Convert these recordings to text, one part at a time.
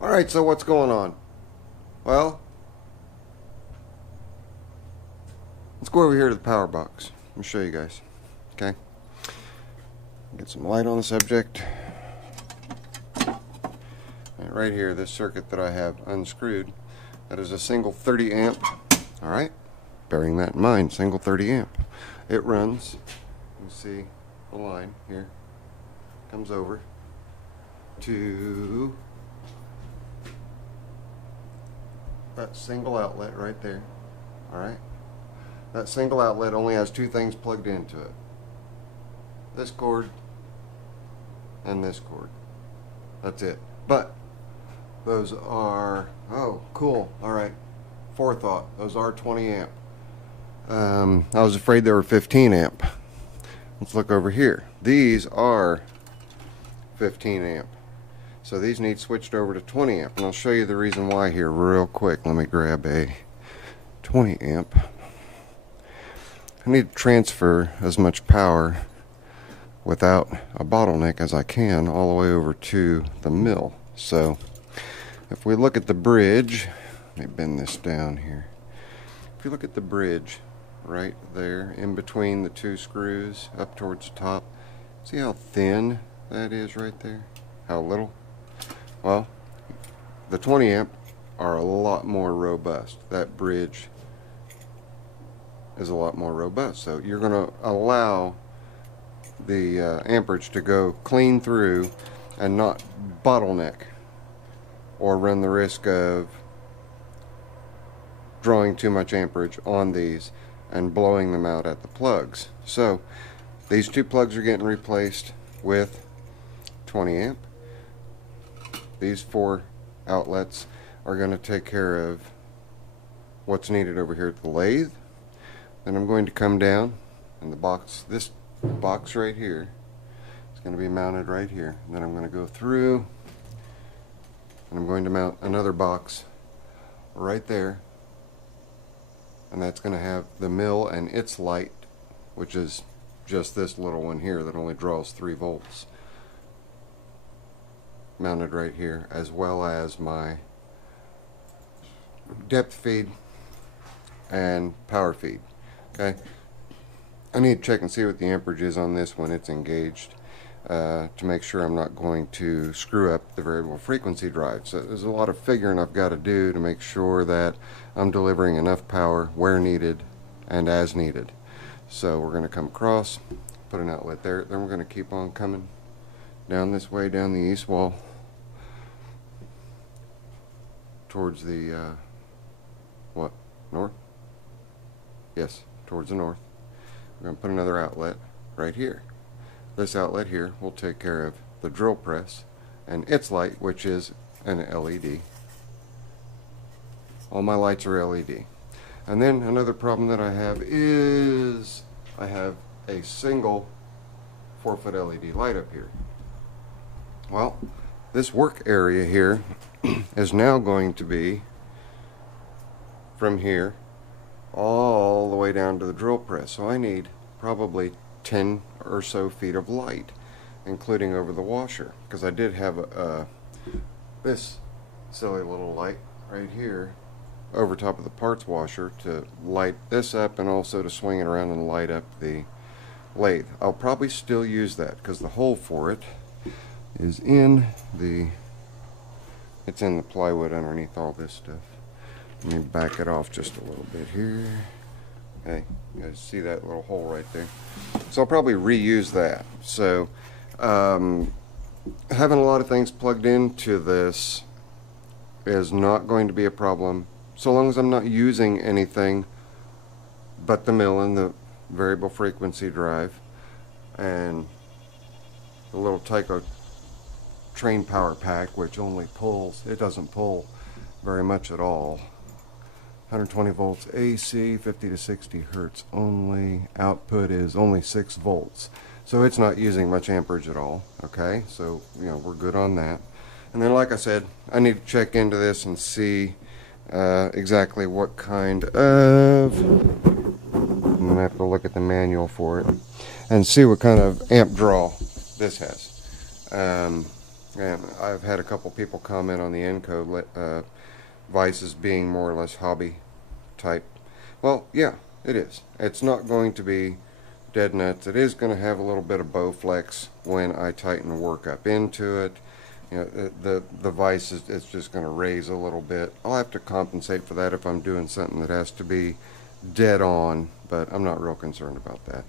Alright, so what's going on? Well, let's go over here to the power box. Let me show you guys. Okay? Get some light on the subject. And right here, this circuit that I have unscrewed, that is a single 30 amp. Alright? Bearing that in mind, single 30 amp. It runs, you see the line here, comes over to that single outlet right there. Alright? That single outlet only has two things plugged into it. This cord and this cord. That's it. But those are, oh cool, alright, forethought, those are 20 amp. I was afraid they were 15 amp. Let's look over here. These are 15 amp. So these need switched over to 20 amp. And I'll show you the reason why here real quick. Let me grab a 20 amp. I need to transfer as much power without a bottleneck as I can all the way over to the mill. So if we look at the bridge, let me bend this down here. If you look at the bridge right there in between the two screws up towards the top, see how thin that is right there? How little? Well, the 20 amp are a lot more robust. That bridge is a lot more robust. So you're going to allow the amperage to go clean through and not bottleneck or run the risk of drawing too much amperage on these and blowing them out at the plugs. So these two plugs are getting replaced with 20 amp. These four outlets are going to take care of what's needed over here at the lathe. Then I'm going to come down and the box, this box right here, is going to be mounted right here. And then I'm going to go through and I'm going to mount another box right there, and that's going to have the mill and its light, which is just this little one here that only draws 3 volts, mounted right here, as well as my depth feed and power feed. Okay, I need to check and see what the amperage is on this when it's engaged to make sure I'm not going to screw up the variable frequency drive. So there's a lot of figuring I've got to do to make sure that I'm delivering enough power where needed and as needed. So we're going to come across, put an outlet there, then we're going to keep on coming down this way, down the east wall towards the what, north? Yes, towards the north. We're going to put another outlet right here. This outlet here will take care of the drill press and its light, which is an LED. All my lights are LED. And then another problem that I have is I have a single 4-foot LED light up here. Well, this work area here is now going to be from here all the way down to the drill press. So I need probably 10 or so feet of light, including over the washer, because I did have this silly little light right here over top of the parts washer to light this up and also to swing it around and light up the lathe. I'll probably still use that because the hole for it is in the plywood underneath all this stuff. Let me back it off just a little bit here. Okay, you guys see that little hole right there? So I'll probably reuse that. So having a lot of things plugged into this is not going to be a problem so long as I'm not using anything but the mill and the variable frequency drive and the little Tyco train power pack, which only pulls, it doesn't pull very much at all. 120 volts AC, 50 to 60 hertz only. Output is only 6 volts. So it's not using much amperage at all. Okay, so we're good on that. And then, like I said, I need to check into this and see exactly what kind of, I'm going to have to look at the manual for it and see what kind of amp draw this has. And I've had a couple people comment on the Enco vices being more or less hobby type. Well, yeah, it is. It's not going to be dead nuts. It is going to have a little bit of bow flex when I tighten the work up into it. You know, the vise is, it's just going to raise a little bit. I'll have to compensate for that if I'm doing something that has to be dead on, but I'm not real concerned about that.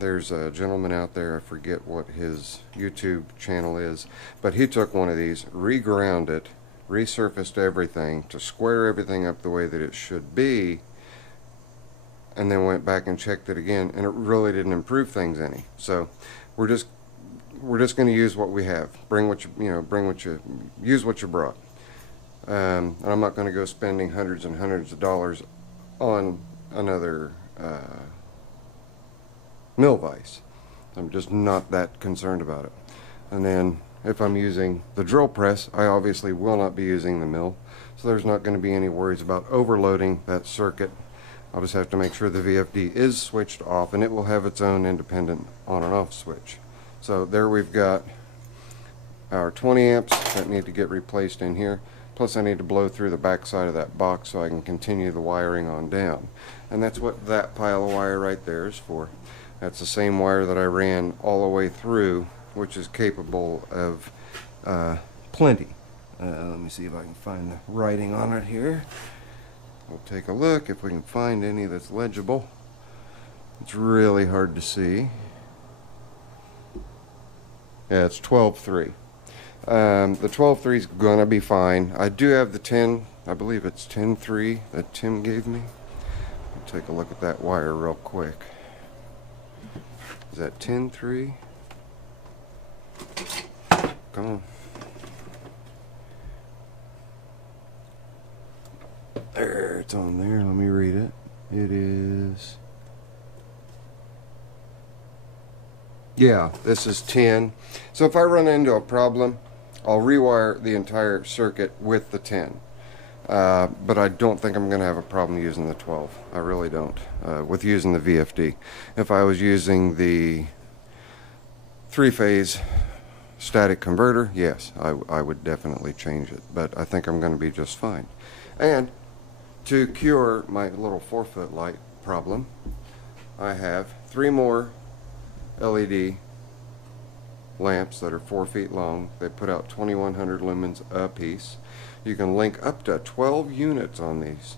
There's a gentleman out there, I forget what his YouTube channel is, but he took one of these, reground it, resurfaced everything to square everything up the way that it should be, and then went back and checked it again, and it really didn't improve things any. So we're just going to use what we have. Use what you brought. And I'm not going to go spending hundreds and hundreds of dollars on another mill vise. I'm just not that concerned about it. And then if I'm using the drill press, I obviously will not be using the mill, so there's not going to be any worries about overloading that circuit. I'll just have to make sure the VFD is switched off, and it will have its own independent on and off switch. So there we've got our 20 amps that need to get replaced in here. Plus I need to blow through the back side of that box so I can continue the wiring on down. And that's what that pile of wire right there is for. That's the same wire that I ran all the way through, which is capable of plenty. Let me see if I can find the writing on it here. We'll take a look if we can find any that's legible. It's really hard to see. Yeah, it's 12.3. The 12.3 is gonna be fine. I do have the 10, I believe it's 10.3 that Tim gave me. I'll take a look at that wire real quick. Is that 10.3? Come on. There, it's on there. Let me read it. It is... Yeah, this is 10. So if I run into a problem, I'll rewire the entire circuit with the 10. But I don't think I'm going to have a problem using the 12. I really don't. With using the VFD. If I was using the 3-phase static converter, yes, I would definitely change it. But I think I'm going to be just fine. And to cure my little 4-foot light problem, I have 3 more LED lamps that are 4 feet long. They put out 2100 lumens a piece. You can link up to 12 units on these,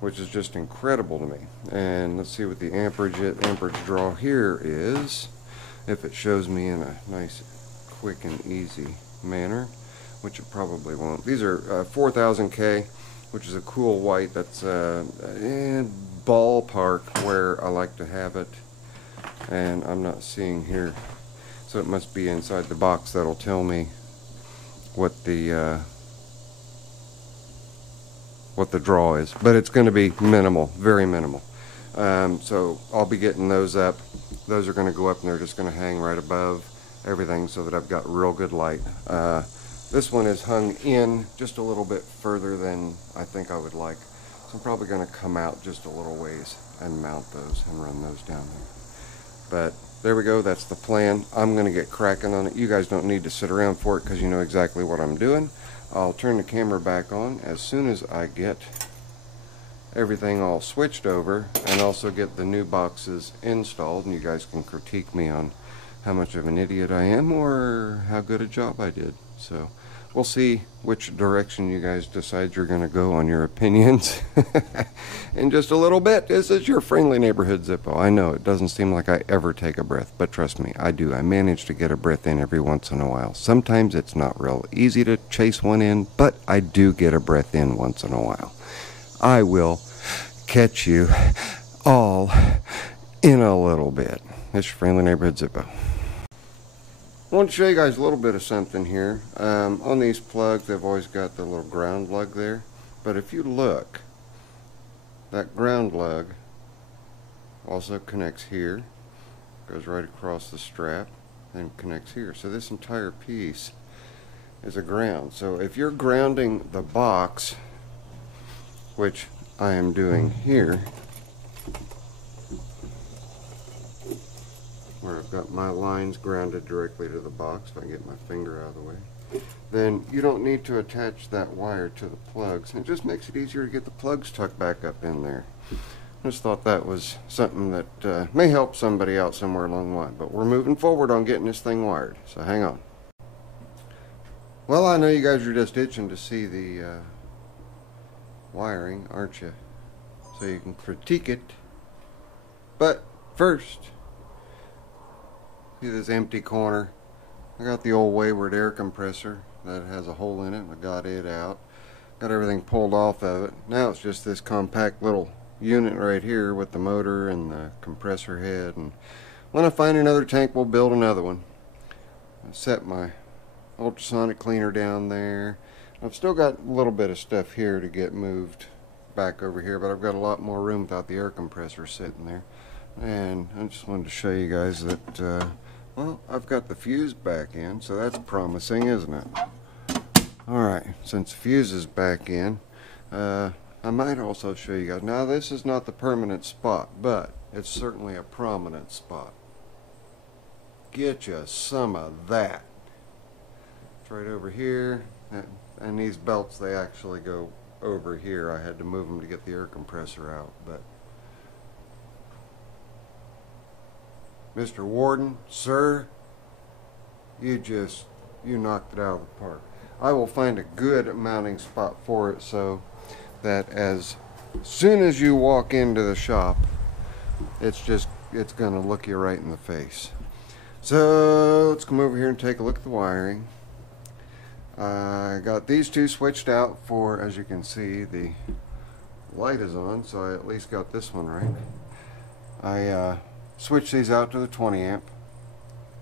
which is just incredible to me. And let's see what the amperage draw here is, if it shows me in a nice quick and easy manner, which it probably won't. These are 4000K, which is a cool white. That's ballpark where I like to have it, and I'm not seeing here, so it must be inside the box. That'll tell me what the draw is, but it's going to be minimal, very minimal. So I'll be getting those up. Those are going to go up, and they're just going to hang right above everything so that I've got real good light. This one is hung in just a little bit further than I think I would like, so I'm probably going to come out just a little ways and mount those and run those down there. But there we go, that's the plan. I'm going to get cracking on it. You guys don't need to sit around for it because you know exactly what I'm doing. I'll turn the camera back on as soon as I get everything all switched over and also get the new boxes installed, and you guys can critique me on how much of an idiot I am or how good a job I did. So we'll see which direction you guys decide you're going to go on your opinions in just a little bit. This is your friendly neighborhood Zippo. I know it doesn't seem like I ever take a breath, but trust me, I do. I manage to get a breath in every once in a while. Sometimes it's not real easy to chase one in, but I do get a breath in once in a while. I will catch you all in a little bit. It's your friendly neighborhood Zippo. I want to show you guys a little bit of something here. On these plugs, they've always got the little ground lug there. But if you look, that ground lug also connects here, goes right across the strap, and connects here. So this entire piece is a ground. So if you're grounding the box, which I am doing here, where I've got my lines grounded directly to the box, if I can get my finger out of the way, then you don't need to attach that wire to the plugs. It just makes it easier to get the plugs tucked back up in there. I just thought that was something that may help somebody out somewhere along the line. But we're moving forward on getting this thing wired, so hang on. Well, I know you guys are just itching to see the wiring, aren't you? So you can critique it. But first, see this empty corner? I got the old wayward air compressor that has a hole in it. I got it out. Got everything pulled off of it. Now it's just this compact little unit right here with the motor and the compressor head. And when I find another tank, we'll build another one. I set my ultrasonic cleaner down there. I've still got a little bit of stuff here to get moved back over here, but I've got a lot more room without the air compressor sitting there. And I just wanted to show you guys that well, I've got the fuse back in, so that's promising, isn't it? Alright, since the fuse is back in, I might also show you guys. Now, this is not the permanent spot, but it's certainly a prominent spot. Get you some of that. It's right over here, and these belts, they actually go over here. I had to move them to get the air compressor out, but Mr. Warden, sir, you knocked it out of the park. I will find a good mounting spot for it so that as soon as you walk into the shop, it's going to look you right in the face. So let's come over here and take a look at the wiring. I got these two switched out for, as you can see, the light is on, so I at least got this one right. I switched these out to the 20 amp,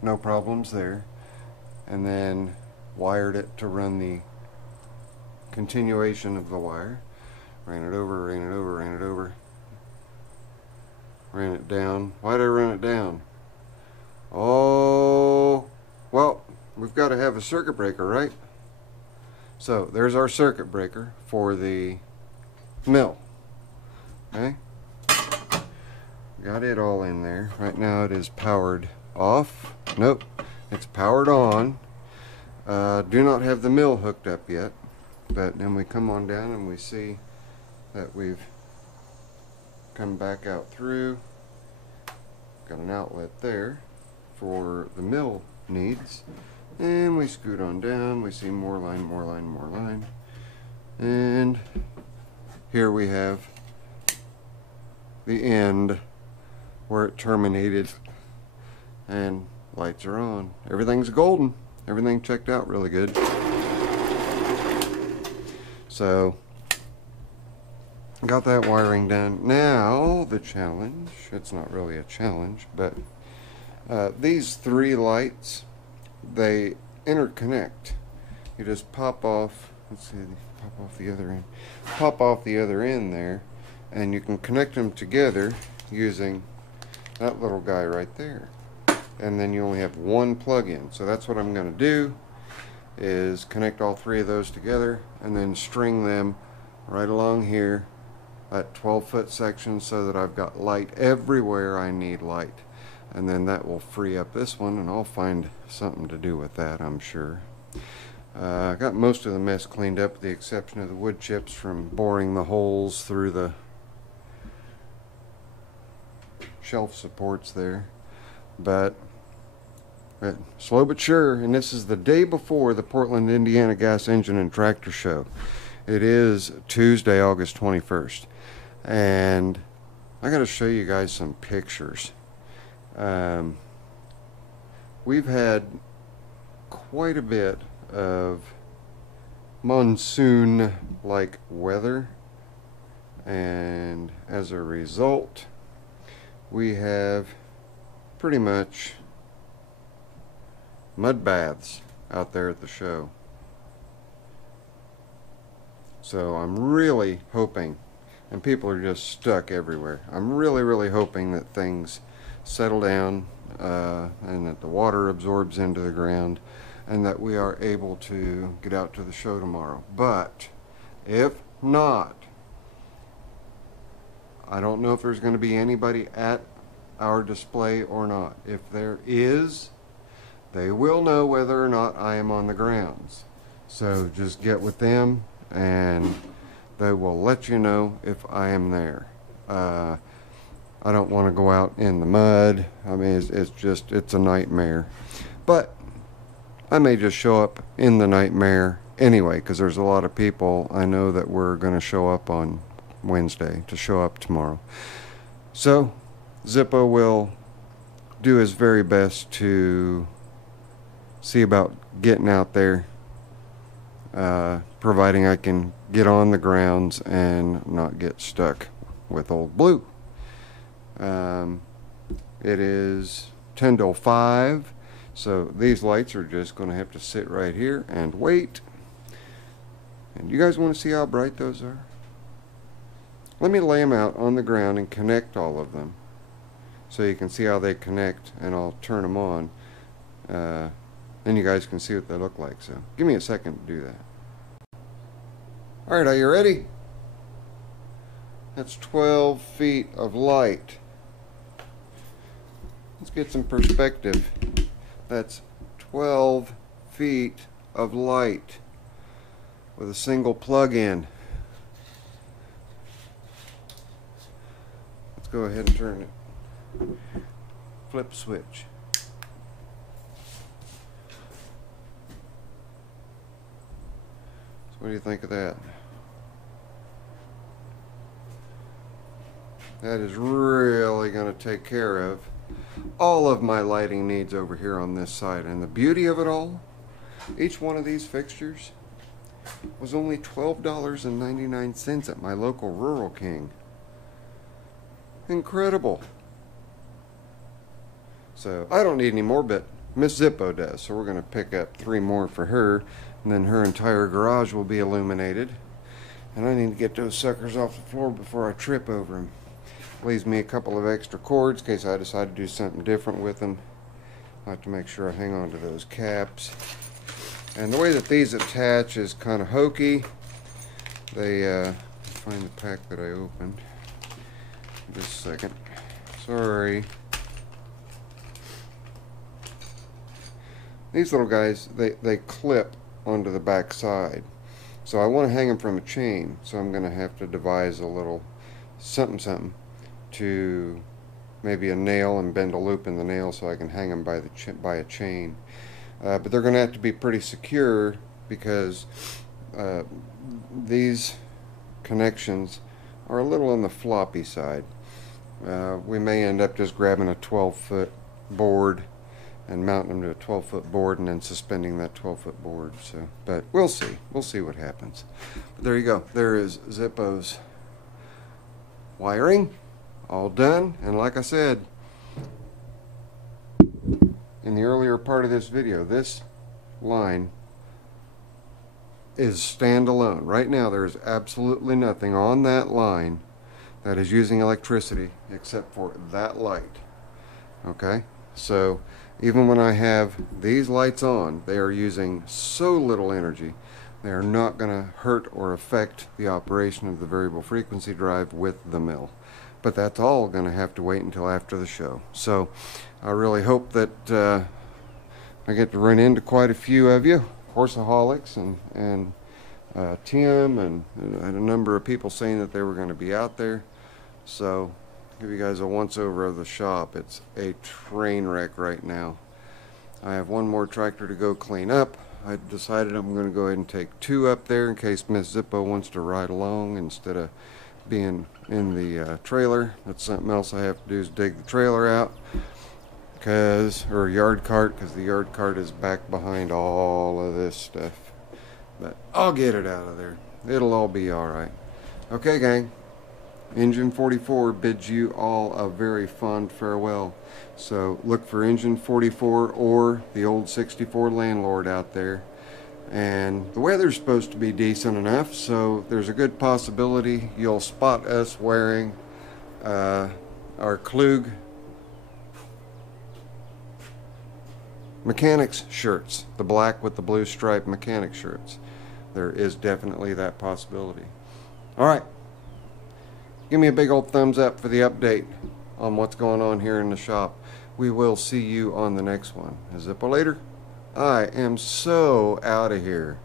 no problems there, and then wired it to run the continuation of the wire. Ran it over, ran it over, ran it over, ran it down. Why did I run it down? Oh, well, we've got to have a circuit breaker, right? So there's our circuit breaker for the mill. Okay, got it all in there. Right now it is powered off. Nope, it's powered on. Do not have the mill hooked up yet, but then we come on down and we see that we've come back out through. Got an outlet there for the mill needs, and we scoot on down. We see more line, more line, more line, and here we have the end where it terminated, and lights are on. Everything's golden. Everything checked out really good. So got that wiring done. Now the challenge, it's not really a challenge, but these three lights, they interconnect. You just pop off, let's see, pop off the other end. Pop off the other end there, and you can connect them together using that little guy right there. And then you only have one plug-in. So that's what I'm going to do, is connect all three of those together and then string them right along here at 12-foot sections so that I've got light everywhere I need light. And then that will free up this one, and I'll find something to do with that, I'm sure. I got most of the mess cleaned up with the exception of the wood chips from boring the holes through the shelf supports there. But slow but sure, and this is the day before the Portland, Indiana Gas Engine and Tractor Show. It is Tuesday, August 21st, and I got to show you guys some pictures. We've had quite a bit of monsoon-like weather, and as a result, we have pretty much mud baths out there at the show. So I'm really hoping, and people are just stuck everywhere, I'm really hoping that things settle down and that the water absorbs into the ground and that we are able to get out to the show tomorrow. But if not, I don't know if there's going to be anybody at our display or not. If there is, they will know whether or not I am on the grounds. So just get with them and they will let you know if I am there. I don't want to go out in the mud. I mean, it's a nightmare. But I may just show up in the nightmare anyway, because there's a lot of people I know that we're going to show up on Wednesday to show up tomorrow. So Zippo will do his very best to see about getting out there, providing I can get on the grounds and not get stuck with old Blue. It is 10 till 5, so these lights are just going to have to sit right here and wait. And you guys want to see how bright those are? Let me lay them out on the ground and connect all of them so you can see how they connect, and I'll turn them on. Then you guys can see what they look like. So give me a second to do that. Alright, are you ready? That's 12 feet of light. Let's get some perspective. That's 12 feet of light with a single plug-in. Let's go ahead and turn it. Flip switch. So what do you think of that? That is really going to take care of all of my lighting needs over here on this side. And the beauty of it all, each one of these fixtures was only $12.99 at my local Rural King. Incredible. So I don't need any more, but Miss Zippo does. So we're going to pick up 3 more for her, and then her entire garage will be illuminated. And I need to get those suckers off the floor before I trip over them. Leaves me a couple of extra cords in case I decide to do something different with them. I have to make sure I hang on to those caps. And the way that these attach is kind of hokey. They find the pack that I opened. Just a second. Sorry. These little guys, they clip onto the back side. So I want to hang them from a chain. So I'm going to have to devise a little something to maybe a nail and bend a loop in the nail so I can hang them by a chain. But they're going to have to be pretty secure because these connections are a little on the floppy side. We may end up just grabbing a 12-foot board and mounting them to a 12-foot board and then suspending that 12-foot board. So, but we'll see. We'll see what happens. But there you go. There is Zippo's wiring. All done, and like I said in the earlier part of this video, this line is standalone. Right now there is absolutely nothing on that line that is using electricity except for that light. Okay, so even when I have these lights on, they are using so little energy they are not going to hurt or affect the operation of the variable frequency drive with the mill. But that's all going to have to wait until after the show. So I really hope that I get to run into quite a few of you, horseaholics and Tim and a number of people saying that they were going to be out there. So give you guys a once over of the shop. It's a train wreck right now. I have one more tractor to go clean up. I decided I'm going to go ahead and take 2 up there in case Miss Zippo wants to ride along instead of being in the trailer. That's something else I have to do, is dig the trailer out, or yard cart, because the yard cart is back behind all of this stuff. But I'll get it out of there. It'll all be alright. Okay, gang. Engine 44 bids you all a very fond farewell. So look for Engine 44 or the old 64 Landlord out there. And the weather's supposed to be decent enough, so there's a good possibility you'll spot us wearing our Klug mechanics shirts, the black with the blue stripe mechanic shirts. There is definitely that possibility. Alright, give me a big old thumbs up for the update on what's going on here in the shop. We will see you on the next one. Zippo later. I am so out of here.